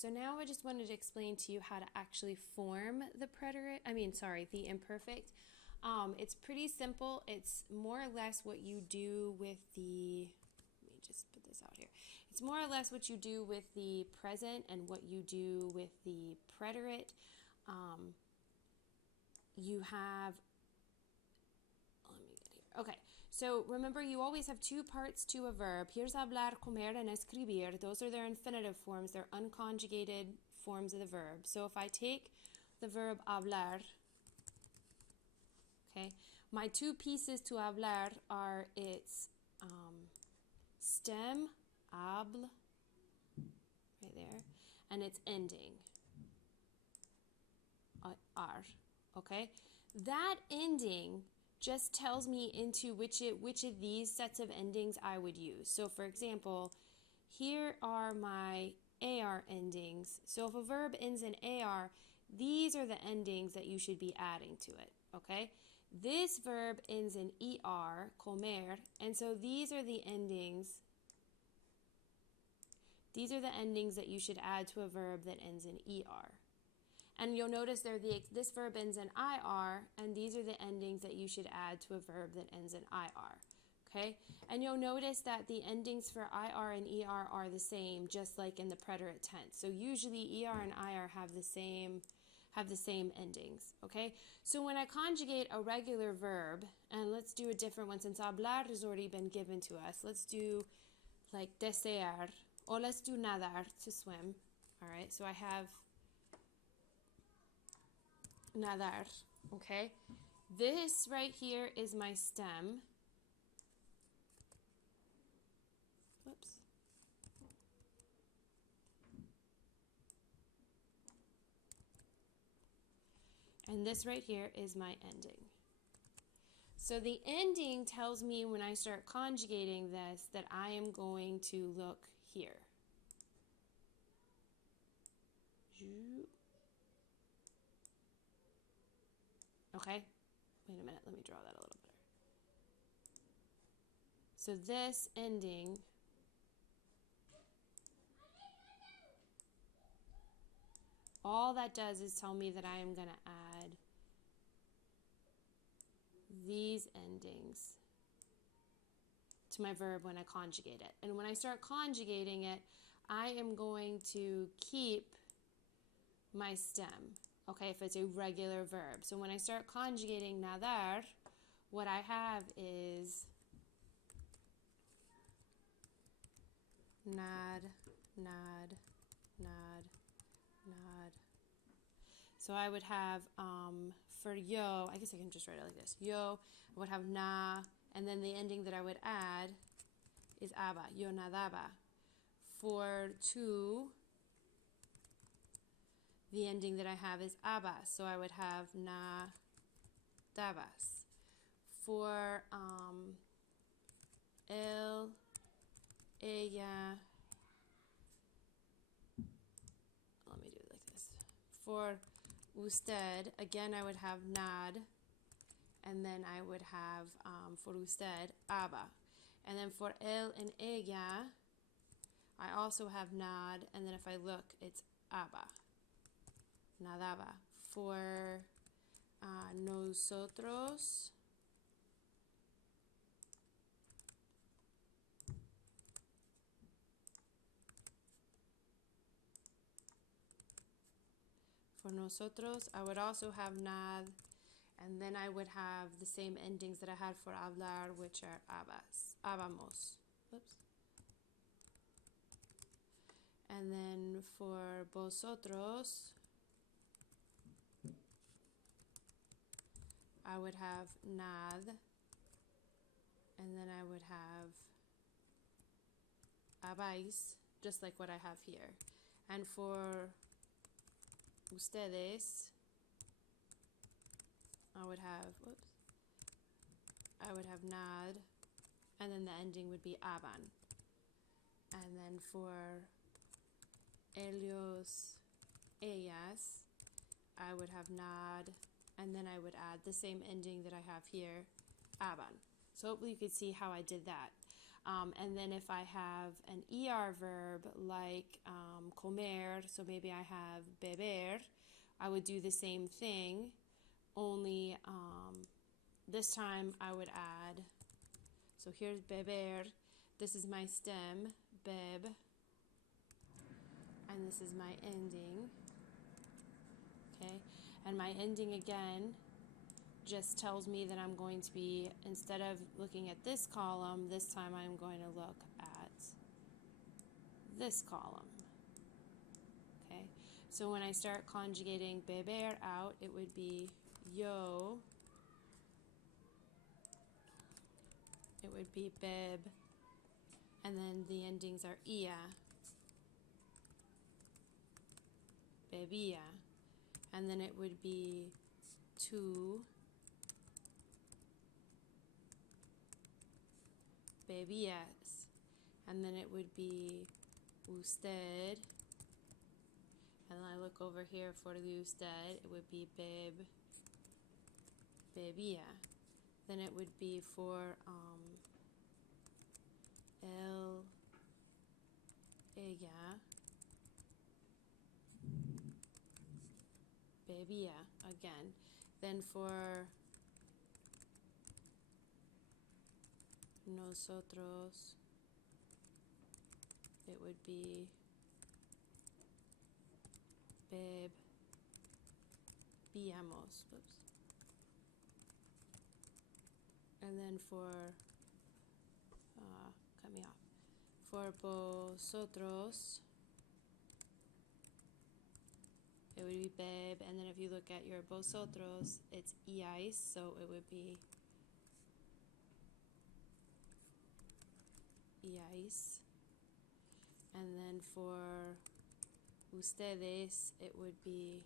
so now I just wanted to explain to you how to actually form the the imperfect. It's pretty simple. It's more or less what you do with the, let me just put this out here. It's more or less what you do with the present and what you do with the preterite. You have, let me get here. Okay, so remember you always have two parts to a verb. Here's hablar, comer, and escribir. Those are their infinitive forms. They're unconjugated forms of the verb. So if I take the verb hablar, okay, my two pieces to hablar are its stem, habl, right there, and its ending, ar, okay? That ending just tells me into which of these sets of endings I would use. So for example, here are my AR endings. So if a verb ends in AR, these are the endings that you should be adding to it, okay? This verb ends in ER, comer, and so these are the endings. These are the endings that you should add to a verb that ends in ER. And you'll notice this verb ends in IR, and these are the endings that you should add to a verb that ends in IR. Okay? And you'll notice that the endings for IR and ER are the same, just like in the preterite tense. So usually ER and IR have the same endings. Okay? So when I conjugate a regular verb, and let's do a different one since hablar has already been given to us. Let's do like desear, or let's do nadar, to swim. All right? So I have nadar, okay? This right here is my stem. Whoops. And this right here is my ending. So the ending tells me when I start conjugating this that I am going to look here. Okay, wait a minute, let me draw that a little better. So this ending all that does is tell me that I am going to add these endings to my verb when I conjugate it. And when I start conjugating it, I am going to keep my stem. Okay, if it's a regular verb. So when I start conjugating nadar, what I have is nad, nad, nad, nad. So I would have, for yo, I guess I can just write it like this. Yo, I would have na, and then the ending that I would add is aba, yo nadaba. For tu, the ending that I have is abas, so I would have na dabas. For él, ella, let me do it like this. For usted, again I would have nad, and then I would have, for usted, aba. And then for él and ella, I also have nad, and then if I look, it's aba. Nadaba. For nosotros, I would also have nad, and then I would have the same endings that I had for hablar, which are abas, habamos. Whoops. And then for vosotros, I would have nad, and then I would have habáis, just like what I have here. And for ustedes, I would have, nad, and then the ending would be aban. And then for ellos, ellas, I would have nad, and then I would add the same ending that I have here, aban. So hopefully you could see how I did that. And then if I have an ER verb like comer, so maybe I have beber, I would do the same thing, only this time I would add, so here's beber, this is my stem, beb, and this is my ending, okay? And my ending again just tells me that I'm going to be, instead of looking at this column, this time I'm going to look at this column, okay? So when I start conjugating beber out, it would be yo, it would be beb, and then the endings are ia, bebia, and then it would be tu, bebías, and then it would be usted, and then I look over here for the usted, it would be bebía, then it would be for él, ella, bebía again, then for nosotros, it would be bebíamos, oops. And then for, cut me off, for vosotros, it would be beb, and then if you look at your vosotros, it's iais, so it would be iais. And then for ustedes, it would be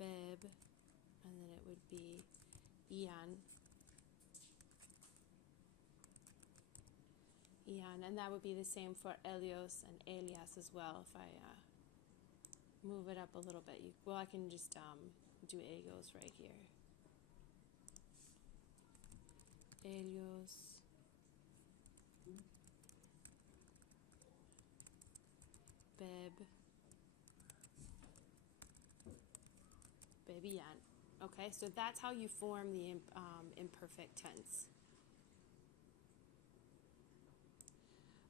beb, and then it would be ian. Ian, and that would be the same for Elios and Elias as well. If I move it up a little bit, well, I can just do Elios right here. Elios, beb, bebian. Okay, so that's how you form the imperfect tense.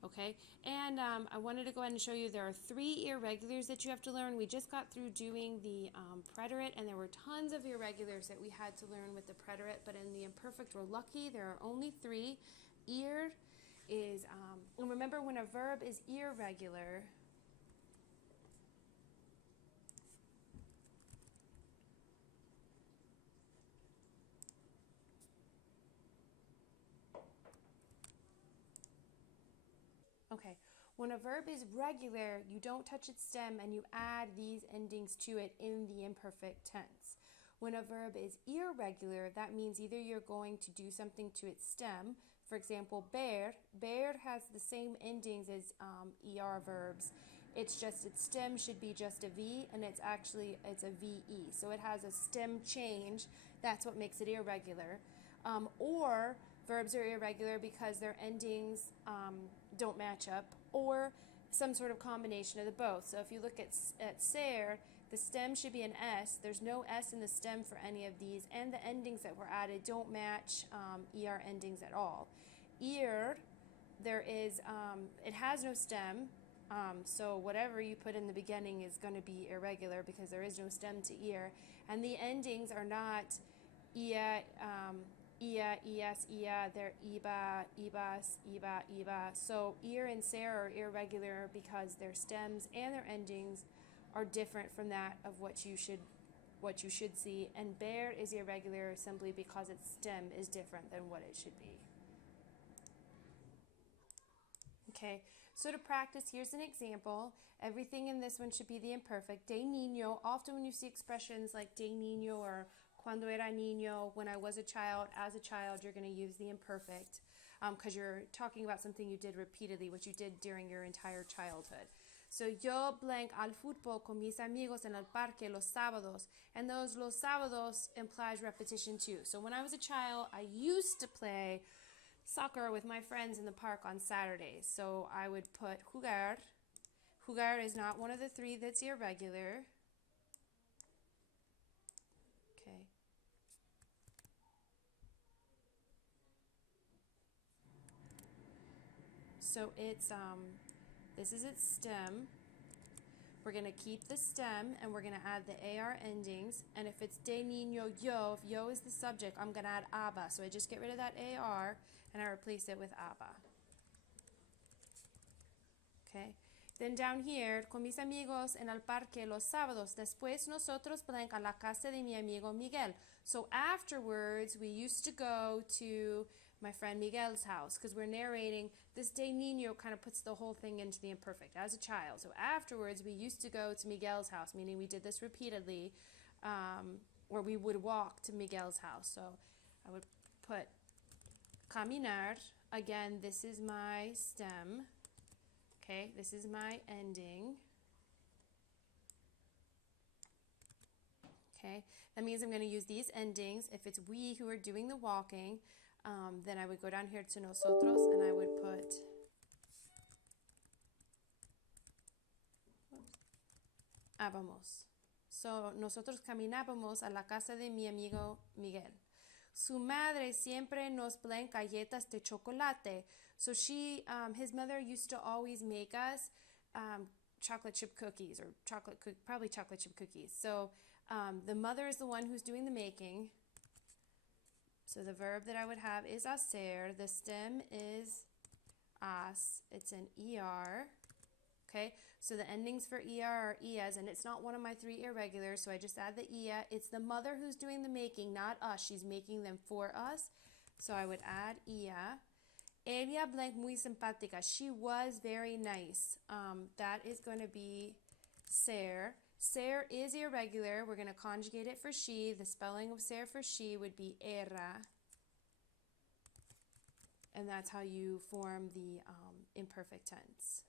Okay, and I wanted to go ahead and show you there are 3 irregulars that you have to learn. We just got through doing the preterite, and there were tons of irregulars that we had to learn with the preterite, but in the imperfect, we're lucky. There are only 3. Ir is, and remember when a verb is irregular, okay, when a verb is regular, you don't touch its stem and you add these endings to it in the imperfect tense. When a verb is irregular, that means either you're going to do something to its stem. For example, bear has the same endings as ER verbs. It's just its stem should be just a V, and it's a VE. So it has a stem change. That's what makes it irregular. Or verbs are irregular because their endings don't match up, or some sort of combination of the both. So if you look at ser, the stem should be an S. There's no S in the stem for any of these, and the endings that were added don't match ER endings at all. Ir, there is, it has no stem, so whatever you put in the beginning is going to be irregular because there is no stem to ir, and the endings are not ia, ies, ia, they're iba, ibas, iba, iba. So ir and ser are irregular because their stems and their endings are different from that of what you should see, and bear is irregular simply because its stem is different than what it should be. Okay, so to practice, here's an example. Everything in this one should be the imperfect. De niño, often when you see expressions like de niño or cuando era niño, when I was a child, as a child, you're going to use the imperfect because you're talking about something you did repeatedly, which you did during your entire childhood. So yo blank al fútbol con mis amigos en el parque los sábados. And those los sábados implies repetition too. So when I was a child, I used to play soccer with my friends in the park on Saturdays. So I would put jugar. Jugar is not one of the three that's irregular. Okay. So it's this is its stem. We're going to keep the stem and we're going to add the AR endings. And if it's de niño yo, if yo is the subject, I'm going to add aba. So I just get rid of that AR and I replace it with aba. Okay. Then down here, con mis amigos en el parque los sábados. Después nosotros blank a la casa de mi amigo Miguel. So afterwards, we used to go to my friend Miguel's house because we're narrating. This de niño kind of puts the whole thing into the imperfect as a child. So afterwards, we used to go to Miguel's house, meaning we did this repeatedly, or we would walk to Miguel's house. So I would put caminar. Again, this is my stem. Okay, this is my ending. Okay, that means I'm going to use these endings. If it's we who are doing the walking, then I would go down here to nosotros and I would put ábamos. So, nosotros caminábamos a la casa de mi amigo Miguel. Su madre siempre nos blank galletas de chocolate. So his mother used to always make us chocolate chip cookies or probably chocolate chip cookies. So the mother is the one who's doing the making. So the verb that I would have is hacer. The stem is as. It's an ER. Okay, so the endings for ER are ES, and it's not one of my three irregulars, so I just add the EA. It's the mother who's doing the making, not us. She's making them for us. So I would add EA. Ella blank muy simpática. She was very nice. That is going to be ser. Ser is irregular. We're going to conjugate it for she. The spelling of ser for she would be era. And that's how you form the imperfect tense.